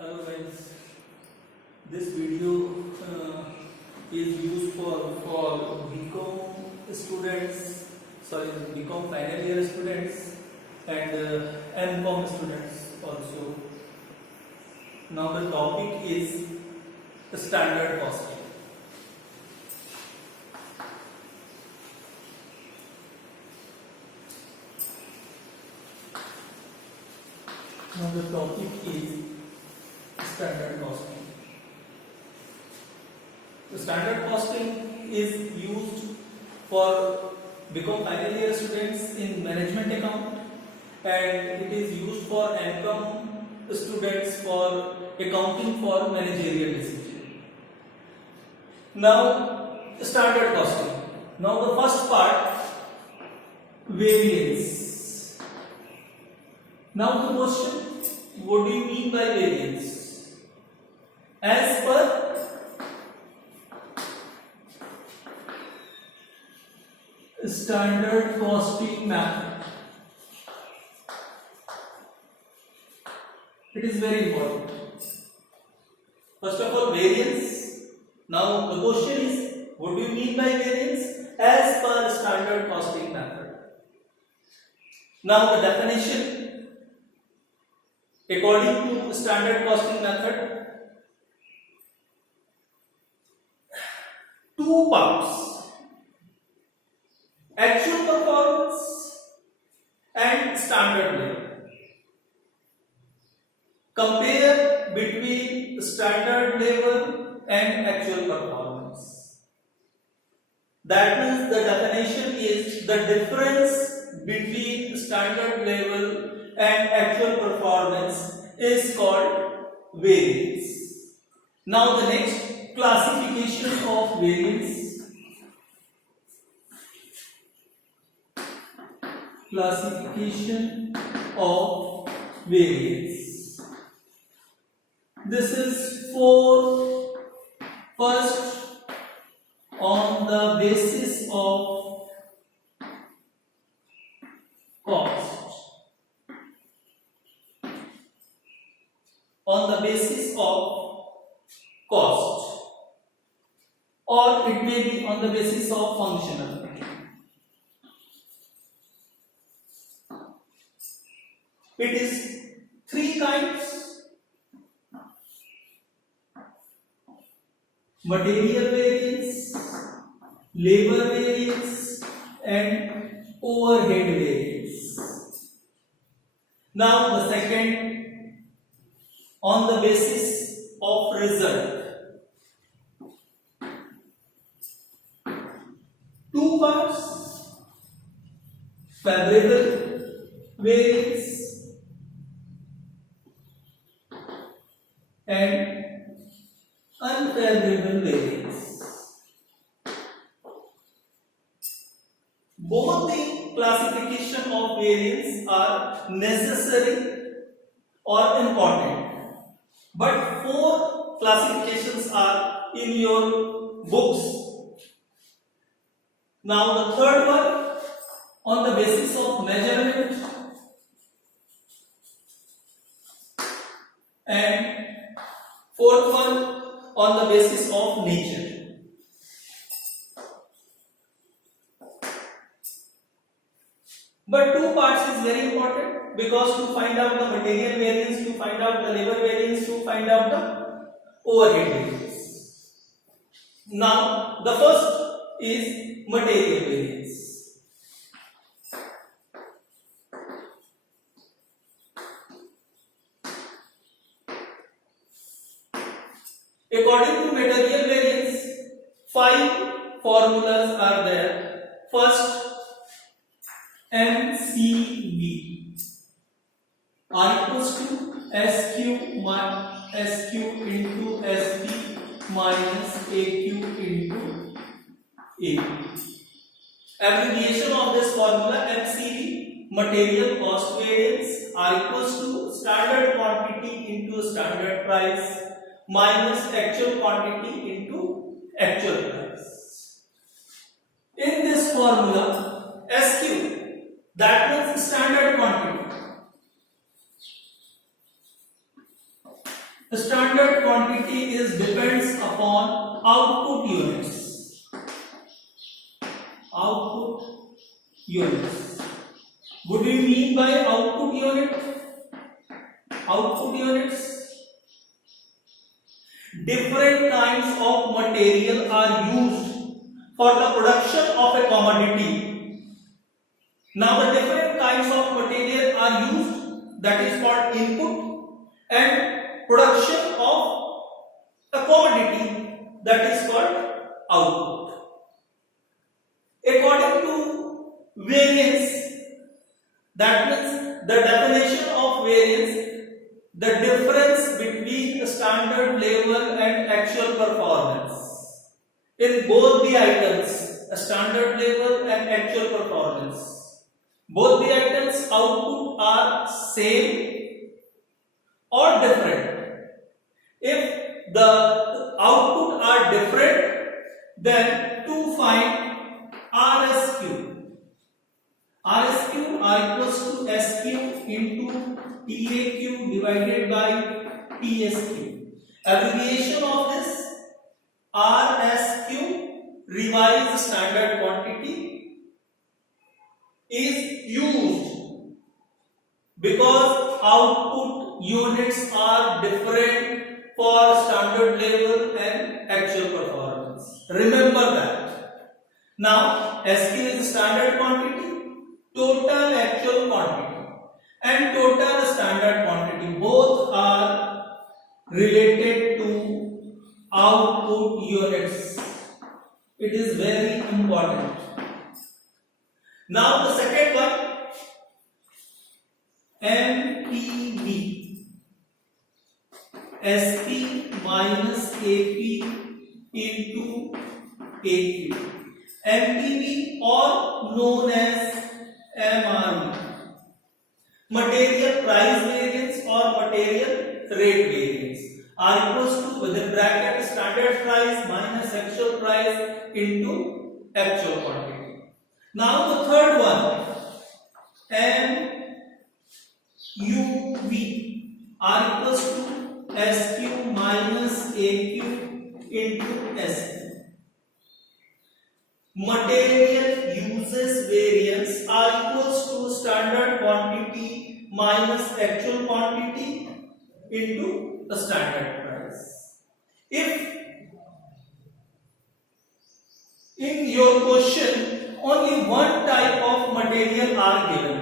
Hello guys, this video is used for BCom students, BCom final year students and MCom students also. Now the topic is standard costing. Now the topic is standard costing. The standard costing is used for BCom final year students in management account, and it is used for MCom students for accounting for managerial decision. Now standard costing. Now the first part, variance. Now the question, what do you mean by variance? As per standard costing method. It is very important. First of all, variance. Now the question is, what do you mean by variance? As per standard costing method. Now the definition, according to standard costing method, two parts, actual performance and standard level. Compare between standard level and actual performance. That means the definition is the difference between standard level and actual performance is called variance. Now the next, classification of variance. Classification of variance. This is for first on the basis of cost. On the basis of cost, or it may be on the basis of functional. It is three kinds: material variance, labor variance, and overhead variance. Now the second, on the basis of result. Two parts: favorable variance and unfavorable variance. Both the classification of variance are necessary or important, but four classifications are in your books. Now the third one, on the basis of measurement, and fourth one on the basis of nature. But two parts is very important, because to find out the material variance, to find out the labor variance, to find out the overhead variance. Now the first is material variance. According to material variance, 5 formulas are there. First, MCV, R equals to SQ into SP minus AQ into AP. Abbreviation of this formula, MCV, material cost variance, R equals to standard quantity into standard price minus actual quantity into actual price. In this formula, SQ, that means standard quantity, standard quantity is depends upon output units. Output units. What do you mean by output unit? Output units. Different kinds of material are used for the production of a commodity. Now the different kinds of material are used, that is called input, and production of a commodity, that is called output. According to variance, that means the definition of variance, the difference between standard level and actual performance in both the items, standard level and actual performance. Both the items output are same or different. If the output are different, then to find RSQ, RSQ are equals to SQ into TAQ divided by TSQ. Abbreviation of this RSQ, revised standard quantity, is used because output units are different for standard level and actual performance. Remember that. Now SQ is standard quantity, total actual quantity and total standard quantity, both are related to output units. It is very important. Now the second one, MPV, SP minus AP into AQ. MPV or known as MRV, material price variance or material rate variance, are equals to within bracket standard price minus actual price into actual quantity. Now the third one, MUV, are equals to SQ minus AQ into SQ. Material uses variance are equals to standard quantity minus actual quantity into the standard price. If in your question only one type of material are given,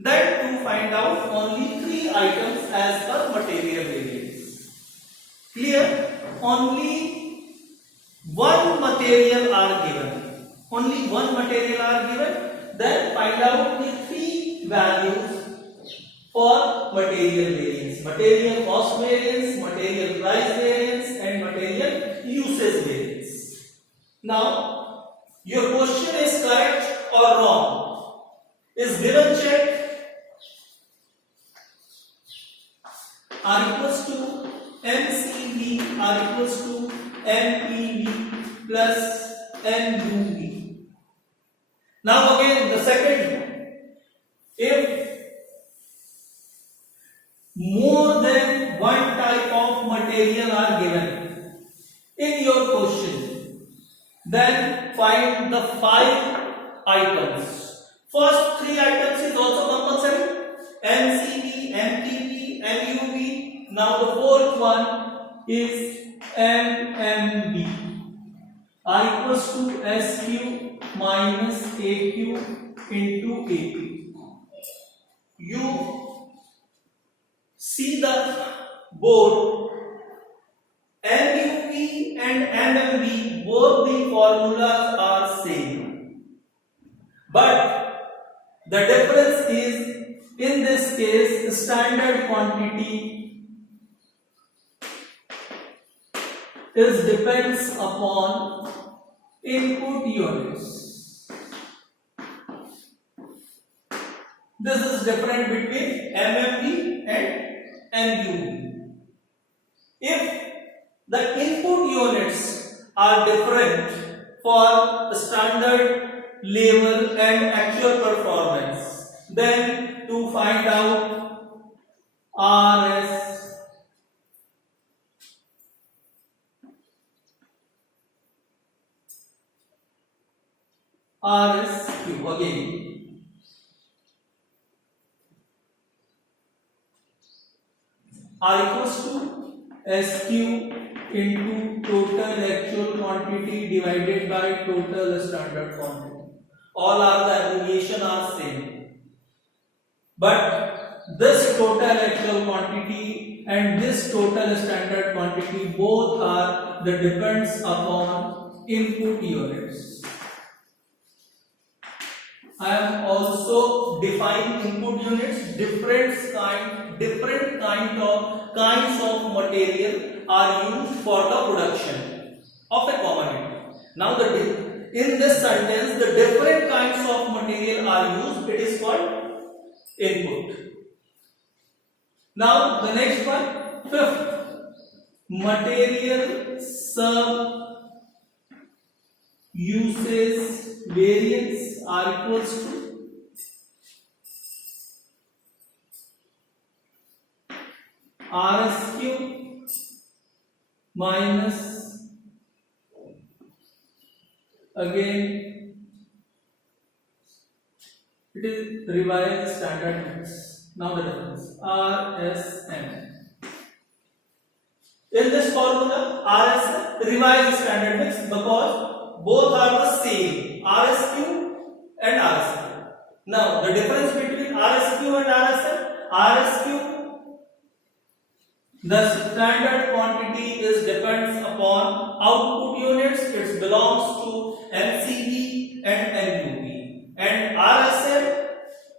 then to find out only 3 items as per material variance. Clear? Only one material are given. Only one material are given, then find out the 3 values for material variance: material cost variance, material price variance, and material usage variance. Now, your question is correct or wrong? Is given check are equals to MCV are equals to MPV plus MUV. Now again the second, if more than one type of material are given in your question, then find the 5 items. First 3 items is also compulsory: MCV, MPV, MUV. Now the fourth one is MMV, are equals to SQ minus AQ into AP. You see the board, MUV and MMV, both the formulas are same, but the difference is, in this case, standard quantity is depends upon input units. This is different between MMV and MUV. If the input units are different for the standard level and actual performance, then to find out RS, RSQ again. R equals to SQ into total actual quantity divided by total standard quantity. All are the abbreviation are same, but this total actual quantity and this total standard quantity both are the depends upon input units. I am also defining input units. Different kinds of material are used for the production of a commodity. Now in this sentence the different kinds of material are used. It is called input. Now the next one, fifth, material sub uses variance are equals to RSQ minus again it is revised standard mix. Now the difference RSM. In this formula RSM revised standard mix because both are the same, RSQ and RSM. Now the difference between RSQ and RSM, RSQ the standard quantity is depends upon output units. It belongs to MCV and MUV, and RSM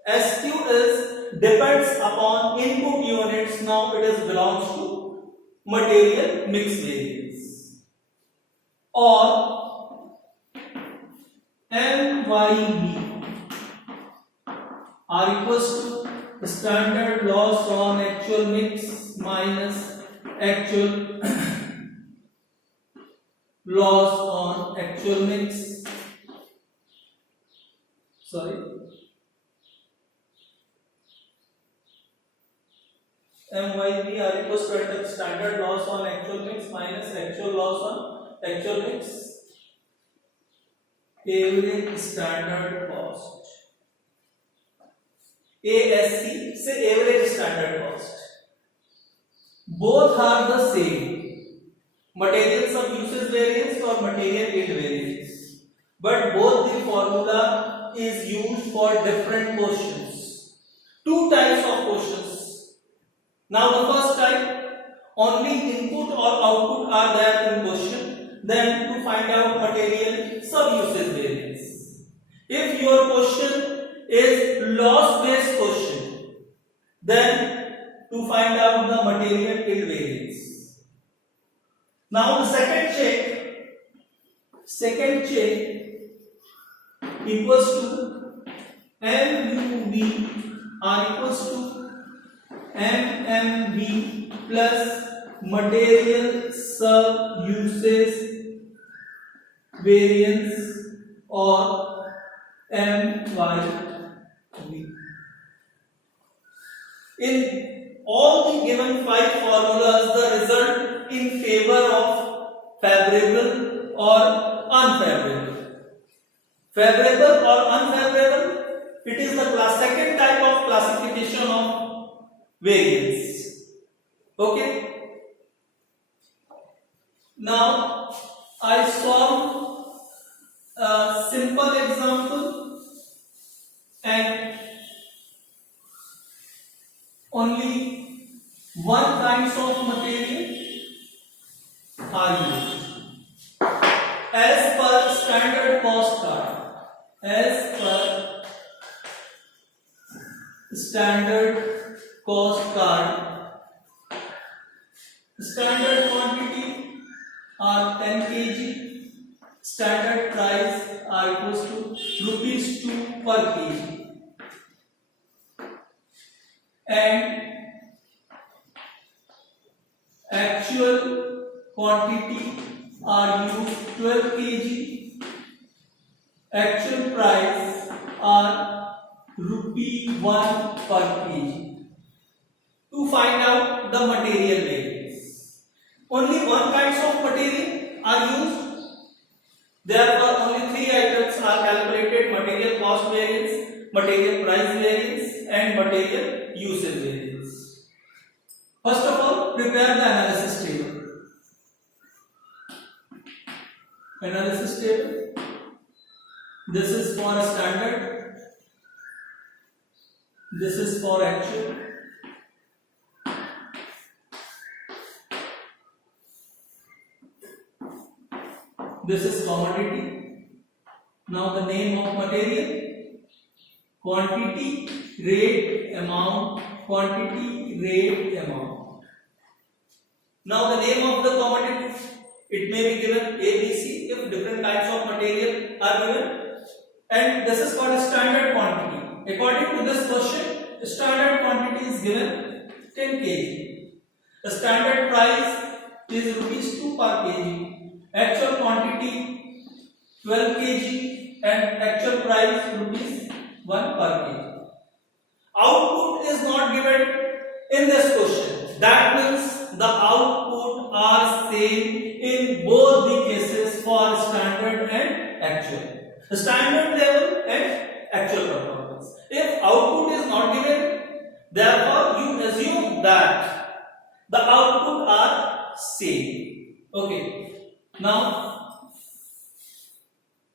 SQ is depends upon input units. Now it is belongs to material mix variance. Or MYV are equals to standard loss on actual mix minus actual loss on actual mix. MYV are equals to standard loss on actual mix minus actual loss on actual mix. Average standard cost. ASC say average standard cost. Both are the same, material sub uses variance or material yield variance, but both the formula is used for different questions. Two types of questions. Now the first type, only input or output are there in question. Then to find out material sub uses variance. If your question is loss based question, then to find out the material yield variance. Now the second check equals to MUV are equals to MMV plus material sub uses variance or MYV. In all the given 5 formulas, the result in favor of favorable or unfavorable. Favorable or unfavorable, it is the second type of classification of variance. Okay. Now I solve a simple example and only one kinds of material are used. As per standard cost card, standard quantity are 10 kg, standard price are equals to rupees 2 per kg, and actual quantity are used 12 kg, actual price are ₹1 per kg. To find out the material variance, only one kinds of material are used, therefore only 3 items are calculated cost variance, material price variance, and material usage variance. First of all, prepare the analysis table. Analysis table. This is for standard. This is for actual. This is commodity. Now the name of material, quantity, rate, amount, quantity, rate, amount. Now the name of the commodity, it may be given A, B, C if different types of material are given. And this is called a standard quantity. According to this question, standard quantity is given 10 kg. The standard price is rupees 2 per kg. Actual quantity 12 kg and actual price rupees 1 per kg. Output is not given in this question. That means the output are same in both the cases for standard and actual. The standard level and actual performance. If output is not given, therefore you assume that the output are same. Okay. Now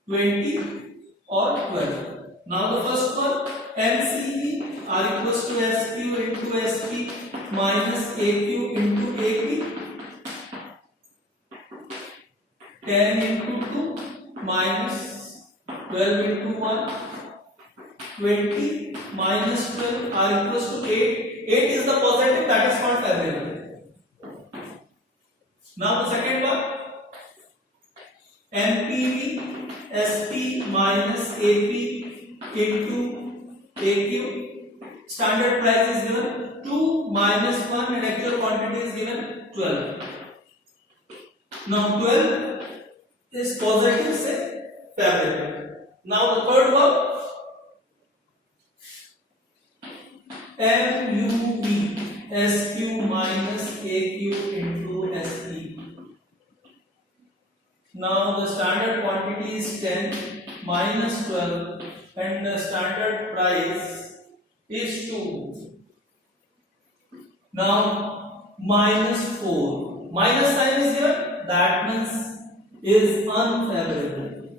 20 or 12. Now the first one, MCE are equals to SQ into SP minus AQ into AP. 10 into 2 minus 12 into 1. 20 minus 12 are equals to 8. 8 is the positive, that is called favorable. Now the second one, MPV SP minus AP into AQ. Standard price is given 2 minus 1 and actual quantity is given 12. Now 12 is positive, say favorable. Now the third one, MUV SQ minus AQ into SE. Now the standard quantity is 10 minus 12 and the standard price is 2. Now minus 4. Minus sign is here, that means is unfavorable.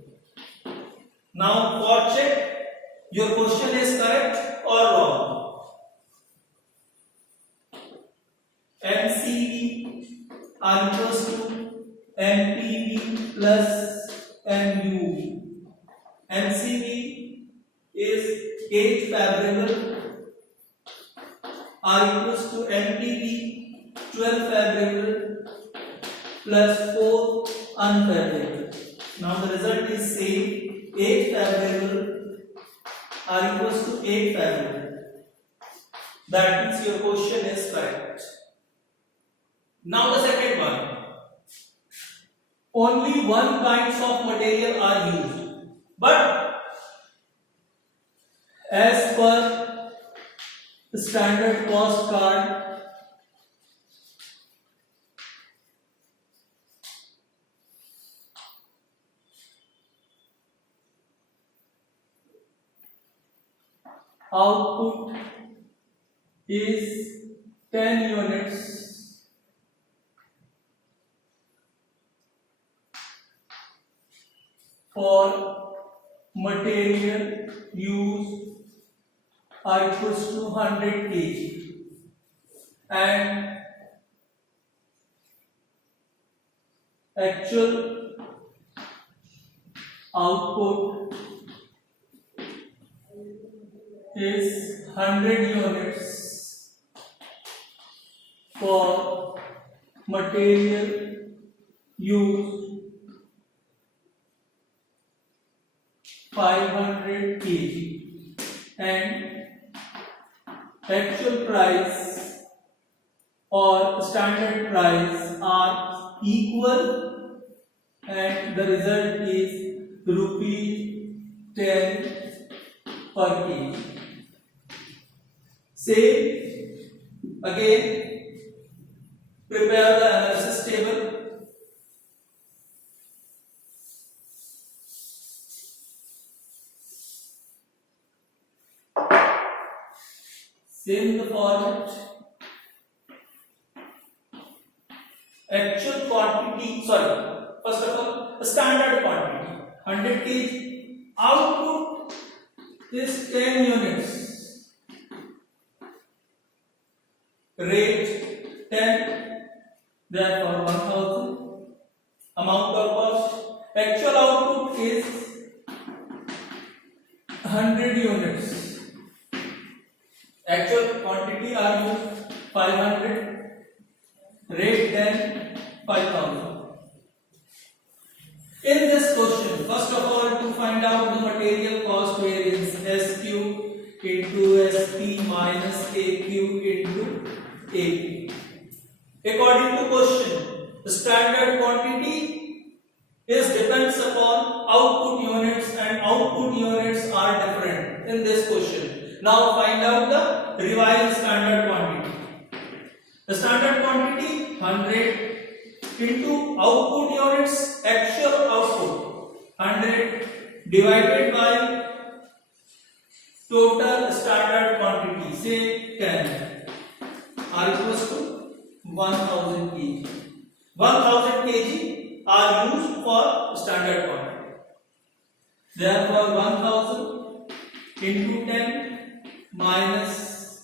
Now for check, your question is correct or wrong. MCV are equals to MPV plus MUV. MCV is 8 favorable are equals to MPV 12 favorable plus 4 unfavorable. Now the result is same, 8 favorable are equals to 8 favorable. That means your question is correct. Now the second one. Only one kinds of material are used, but as per the standard cost card, output is 10 units for material used are equals to 100 kg and actual output is 100 units for material used 500 kg and actual price or standard price are equal and the result is ₹10 per kg. Same again, prepare the analysis table. same the format. Actual quantity, sorry, first of all, standard quantity 100 kg, output is 10 units, rate 10, therefore 1000, amount or cost, actual output is 100 units, actual quantity are used 500, rate 10, 5000. In this question, first of all, to find out the material cost variance, SQ into SP minus AQ into AP. According to question, the standard quantity is depends upon output units, and output units are different in this question. Now find out the revised standard quantity. The standard quantity 100 into output units, actual output 100 divided by total standard quantity, say 10, are equals to 1000 kg. 1000 kg are used for standard quantity. Therefore 1000 into 10 minus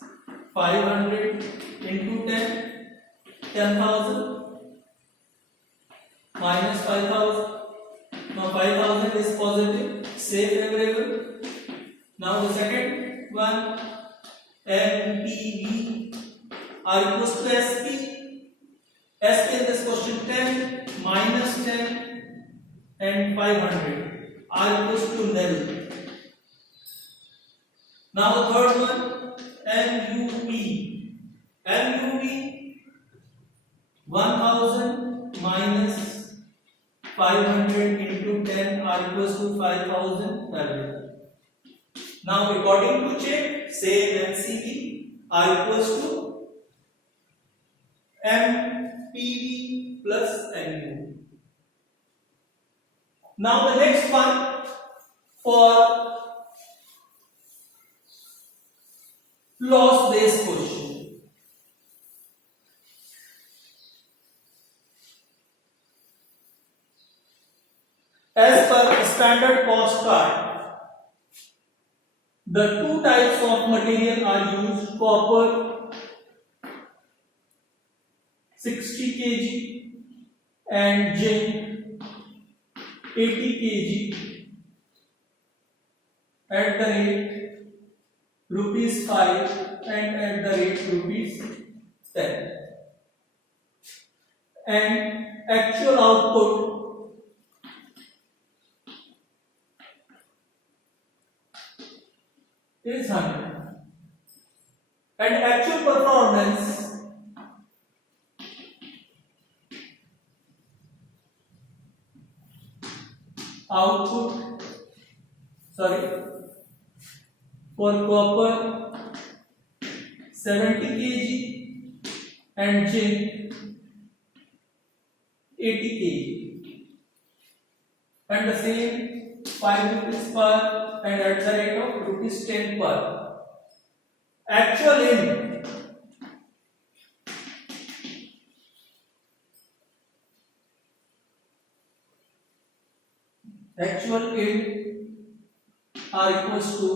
500 into 10, 10,000 minus 5000. Now 5000 is positive, say favorable. Now the second one, MPV are equals to SP. SP in this question 10 minus 10 and 500 are equals to nil. Now the third one, MUV. MUV 1000 minus 500 into 10 are equals to 5000 value. Now according to check, say MCV are equals to MPV plus MU. Now the next one for loss based question. As per standard cost card, the two types of material are used: copper 60 kg and zinc 80 kg at the rate ₹5 and at the rate ₹10. And actual output is 100, and actual performance output, for copper 70 kg and zinc 80 kg, and the same 5 rupees per and at the rate of ₹10 per. Actual in are equals to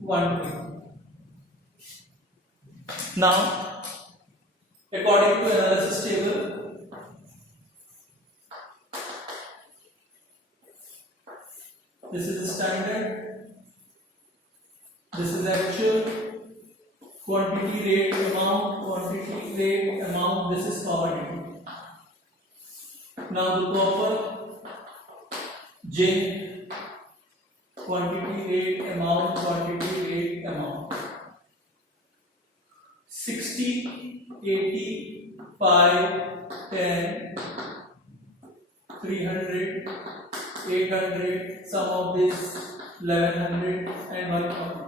1. Now, according to analysis table, this is standard, this is actual, quantity rate amount, this is commodity. Now the copper, zinc, quantity rate amount, 60, 80, 5, 10, 300, 800, some of this 1100 and 100.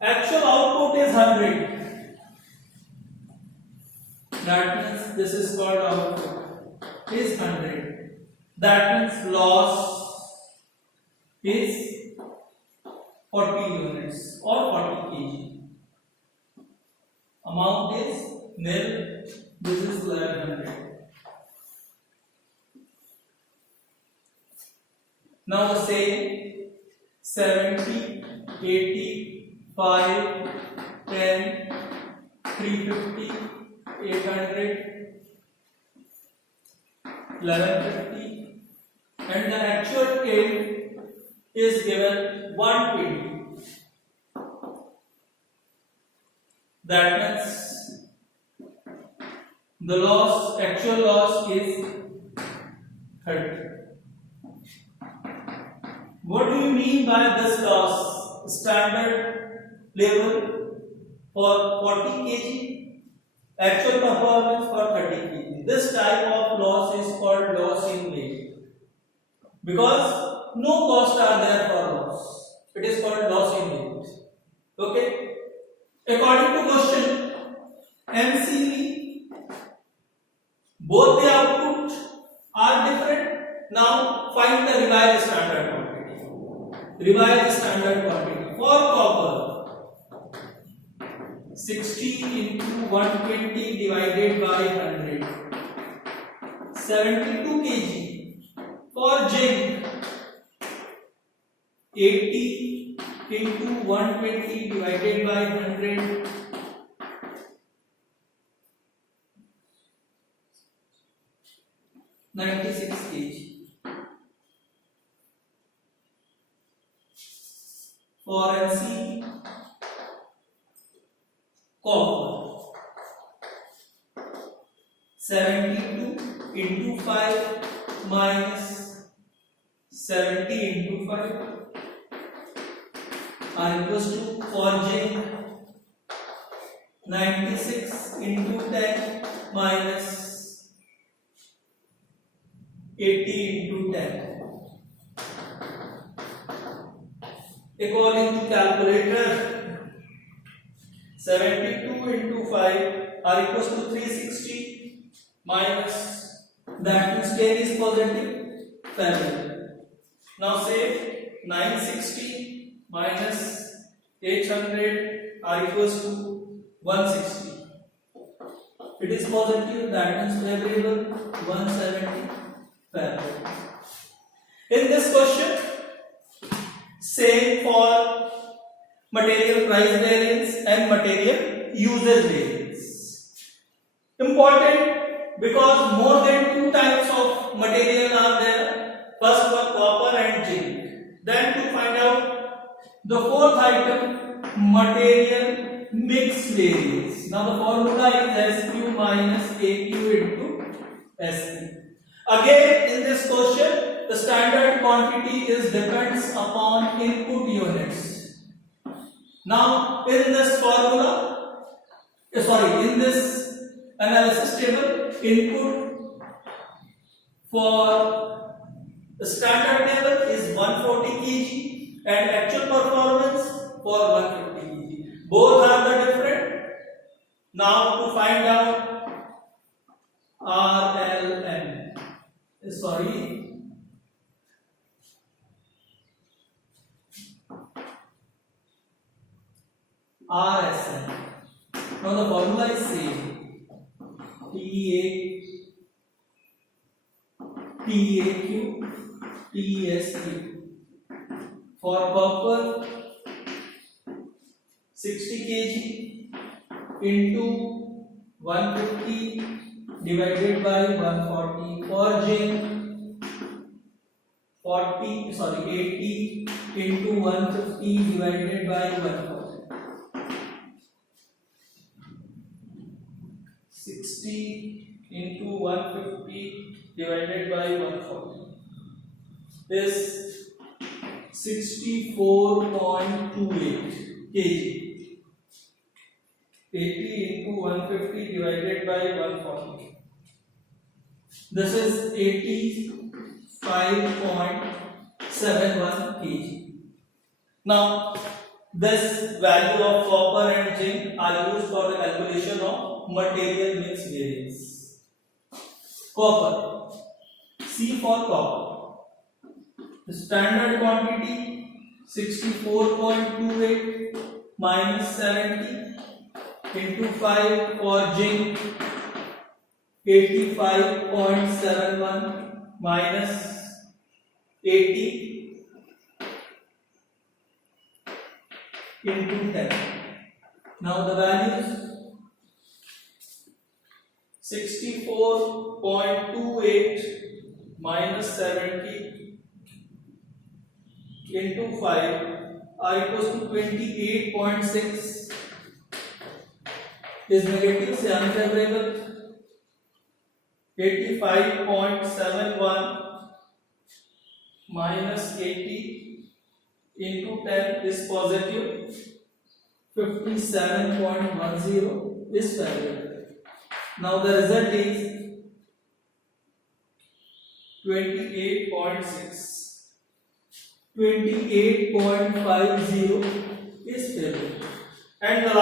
Actual output is 100. That means this is called output. is 100. That means loss is 40 units or 40 kg. Amount is nil. This is 1100. Now the same 70, 80, 5, 10, 350, 800, 1150, and the actual yield is given 120. That means the loss, actual loss is 30. What do you mean by this loss? Standard level for 40 kg, actual performance for 30 kg. This type of loss is called loss in weight, because no costs are there for loss. It is called loss in weight. Okay. According to question, MCV, both the output are different. Now find the revised standard quantity. Revised standard quantity for copper, 60 into 120 divided by 100, 72 kg. For zinc, 80 into 120 divided by 100, 96 kg. For Nc, copper, 72 into 5 minus 70 into 5 are equals to, for zinc, 96 into 10 minus 80 into 10. According to calculator, 72 into 5 are equals to 360 minus, that means 10 is positive, 7. Now say 960 minus 800 are equals to 160. It is positive, that means favorable, 170 favorable. In this question, same for material price variance and material usage variance. Important, because more than 2 types of material are there. First for copper and zinc. Then to find out the fourth item, material mix variance. Now the formula is SQ minus AQ into SQ. Again in this question, the standard quantity is depends upon input units. Now in this formula, in this analysis table, input for the standard level is 140 kg and actual performance for 150 kg. Both are the different. Now to find out RLM, RSM. Now the formula is same. TAQ, TSQ. For copper, 60 kg into 150 divided by 140. For zinc, 80 into 150 divided by 140. 60 into 150 divided by 140 is 64.28 kg. 80 into 150 divided by 140. This is 85.71 kg. Now, this value of copper and zinc are used for the calculation of material mix variance. Copper C for copper. Standard quantity 64.28 minus 70 into 5 for zinc 85.71 minus 80 into 10. Now the values 64.28 minus 70 into 5 are equals to 28.6 is negative से unfavorable. 85.71 minus 80 into 10 is positive. 57.10 is favorable. Now the result is 28.6. 28.50 is favorable. And the